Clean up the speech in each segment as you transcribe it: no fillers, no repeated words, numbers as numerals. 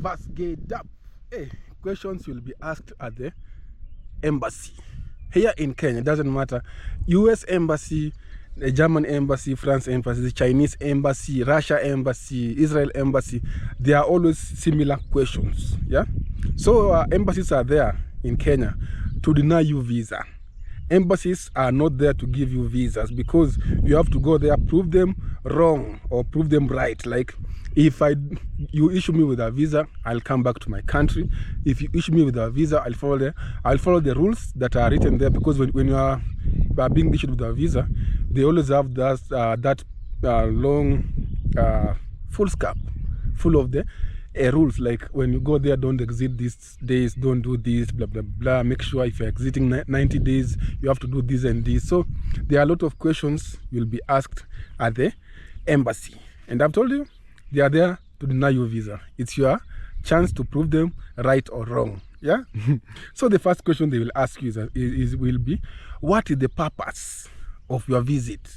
Was geht up? Hey, questions will be asked at the embassy. Here in Kenya, it doesn't matter. US embassy, the German embassy, France embassy, the Chinese embassy, Russia embassy, Israel embassy, they are always similar questions. Yeah. So embassies are there in Kenya to deny you visa. Embassies are not there to give you visas because you have to go there, prove them wrong or prove them right. Like if you issue me with a visa, I'll come back to my country. If you issue me with a visa, I'll follow the rules that are written there, because when you are being issued with a visa, they always have that long full scope full of the rules, like when you go there, don't exceed these days, don't do this, blah blah blah. Make sure if you're exiting 90 days, you have to do this and this. So there are a lot of questions you'll be asked at the embassy, and I've told you they are there to deny you visa. It's your chance to prove them right or wrong. Yeah. So the first question they will ask you will be, what is the purpose of your visit?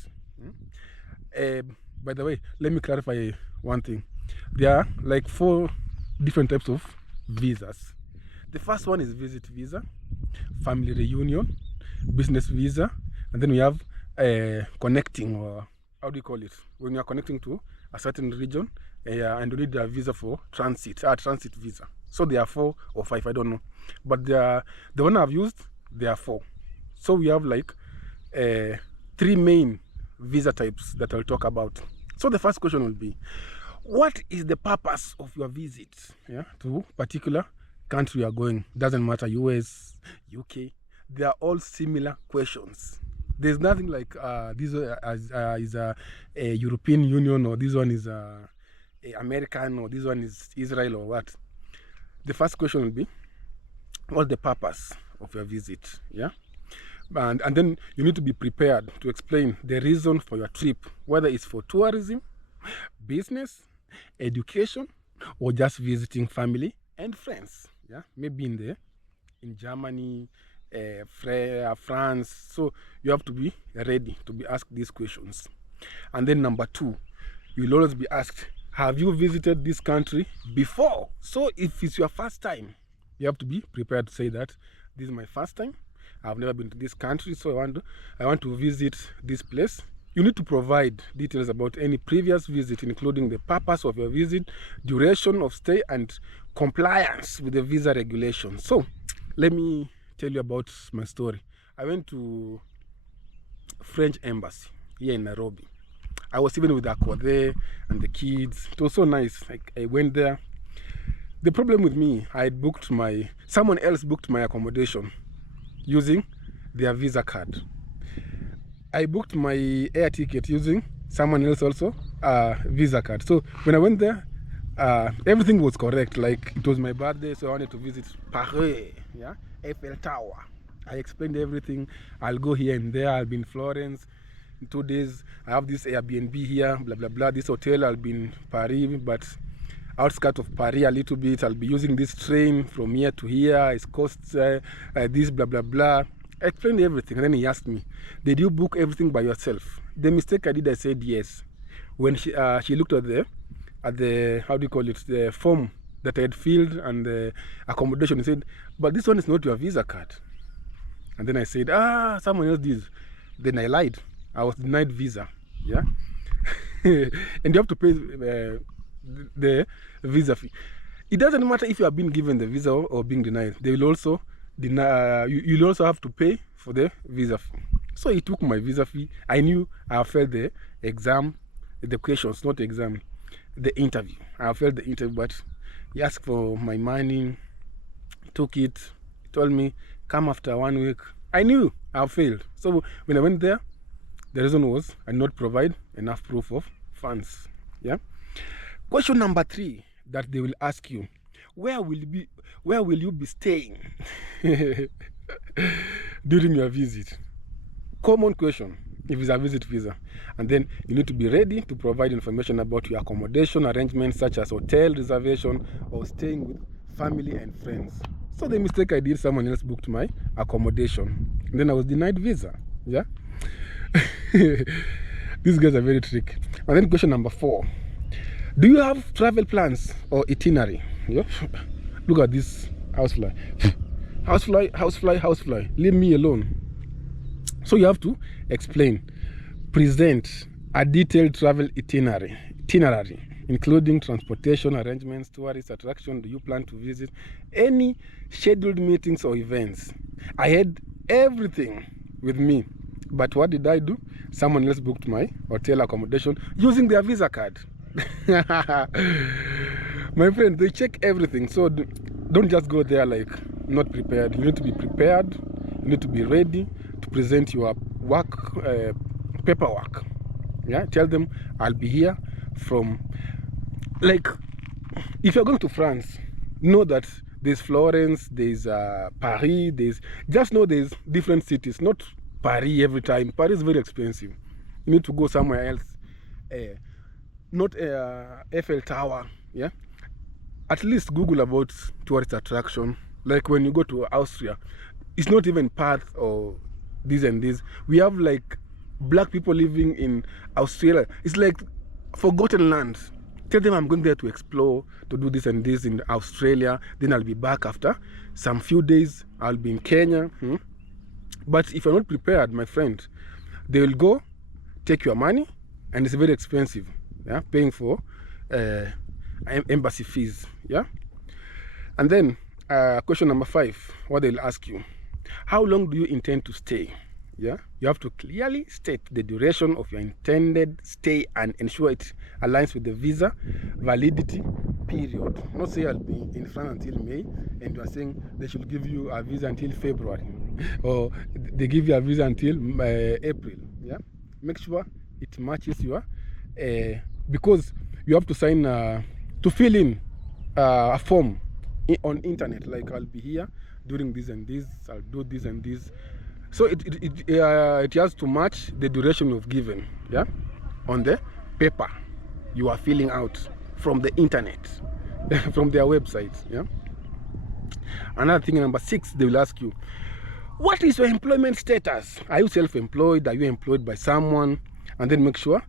By the way, let me clarify one thing. There are like 4 different types of visas. The first one is visit visa, family reunion, business visa, and then we have connecting, or how do you call it? When you are connecting to a certain region and you need a visa for transit visa. So there are 4 or 5, I don't know. But the one I've used, there are 4. So we have like 3 main visa types that I'll talk about. So the first question will be, what is the purpose of your visit to particular country you are going? Doesn't matter, US, UK. They are all similar questions. There's nothing like this is a European Union, or this one is a American, or this one is Israel, or what. The first question will be, what's the purpose of your visit? Yeah. And then you need to be prepared to explain the reason for your trip, whether it's for tourism, business, education, or just visiting family and friends. Yeah, maybe in Germany, France. So you have to be ready to be asked these questions. And then number 2, you'll always be asked, have you visited this country before? So if it's your first time, you have to be prepared to say that this is my first time. I've never been to this country, so I want to visit this place. You need to provide details about any previous visit, including the purpose of your visit, duration of stay, and compliance with the visa regulations. So let me tell you about my story. I went to French embassy here in Nairobi. I was even with Akode and the kids. It was so nice. I went there. The problem with me, someone else booked my accommodation using their visa card. I booked my air ticket using someone else also visa card. So when I went there, everything was correct. Like, it was my birthday, so I wanted to visit Paris, Eiffel Tower. I explained everything. I'll go here and there. I'll be in Florence in 2 days. I have this Airbnb here, blah blah blah. This hotel, I'll be in Paris, but outskirts of Paris a little bit. I'll be using this train from here to here. It costs this, blah blah blah. I explained everything, and then he asked me, did you book everything by yourself? The mistake I did, I said yes. When she looked at the how do you call it, the form that I had filled and the accommodation, he said, but this one is not your visa card. And then I said, someone else did. Then I lied. I was denied visa. Yeah. And you have to pay the visa fee. It doesn't matter if you have been given the visa or being denied. They will also deny. You'll also have to pay for the visa fee. So he took my visa fee. I knew I failed the exam, the questions, not the exam, the interview. I failed the interview, but he asked for my money, took it, told me, come after 1 week. I knew I failed. So when I went there, the reason was I did not provide enough proof of funds. Yeah. Question number 3 that they will ask you, where will you be staying during your visit? Common question if it's a visit visa. And then you need to be ready to provide information about your accommodation arrangements, such as hotel reservation or staying with family and friends. So the mistake I did, someone else booked my accommodation, and then I was denied visa. Yeah. These guys are very tricky. And then question number 4, do you have travel plans or itinerary? Yeah. Look at this housefly. Housefly, housefly, housefly. Leave me alone. So you have to explain, present a detailed travel itinerary, including transportation arrangements, tourist attraction. Do you plan to visit any scheduled meetings or events? I had everything with me, but what did I do? Someone else booked my hotel accommodation using their Visa card. My friend, they check everything, so don't just go there like not prepared. You need to be prepared. You need to be ready to present your work, paperwork. Yeah, tell them I'll be here from, like, if you're going to France, know that there's Florence, there's Paris, just know there's different cities, not Paris every time. Paris is very expensive. You need to go somewhere else, not Eiffel Tower. Yeah, at least Google about tourist attraction. Like when you go to Austria, it's not even Perth or this and this. We have like black people living in Australia. It's like forgotten land. Tell them I'm going there to explore, to do this and this in Australia. Then I'll be back after some few days. I'll be in Kenya. But if you're not prepared, my friend, they will go take your money, and it's very expensive. Yeah, paying for embassy fees. Yeah, and then question number 5, what they'll ask you: how long do you intend to stay? Yeah, you have to clearly state the duration of your intended stay and ensure it aligns with the visa validity period. Not say I'll be in France until May, and you are saying they should give you a visa until February, or they give you a visa until April. Yeah, make sure it matches your because you have to sign to fill in a form on internet, like I'll be here during this and this, I'll do this and this. So it has to match the duration you've given, yeah, on the paper you are filling out from the internet, from their website. Yeah. Another thing, number 6, they will ask you, what is your employment status? Are you self-employed? Are you employed by someone? And then make sure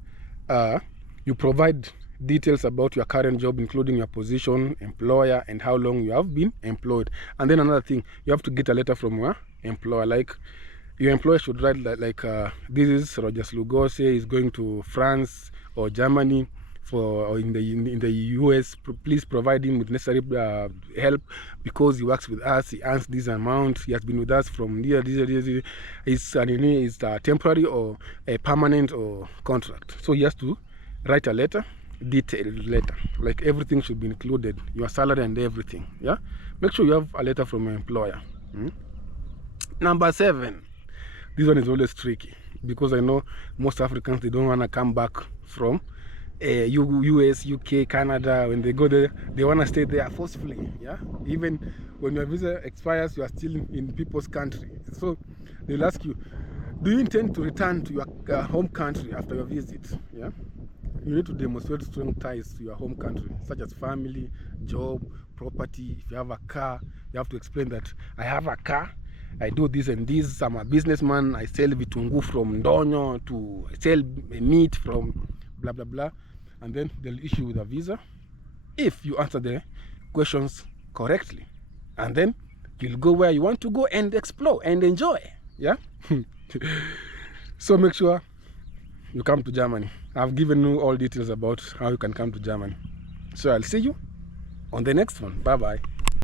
you provide details about your current job, including your position, employer, and how long you have been employed. And then another thing, you have to get a letter from your employer. Like, your employer should write like this is Roger Slugose is going to France or Germany or in the US. Please provide him with necessary help because he works with us. He earns this amount. He has been with us from here. Is a temporary or a permanent or contract. So he has to write a letter, detailed letter. Like everything should be included, your salary and everything. Yeah, make sure you have a letter from your employer. Number 7. This one is always tricky because I know most Africans, they don't want to come back from US, UK, Canada. When they go there, they want to stay there forcefully. Yeah, even when your visa expires, you are still in people's country. So they'll ask you, do you intend to return to your home country after your visit? Yeah, you need to demonstrate strong ties to your home country, such as family, job, property. If you have a car, you have to explain that I have a car, I do this and this, I'm a businessman, I sell vitungu from Ndonyo, to I sell meat from blah blah blah, and then they'll issue with a visa if you answer the questions correctly, and then you'll go where you want to go and explore and enjoy. Yeah. So make sure you come to Germany. I've given you all details about how you can come to Germany. So I'll see you on the next one. Bye bye.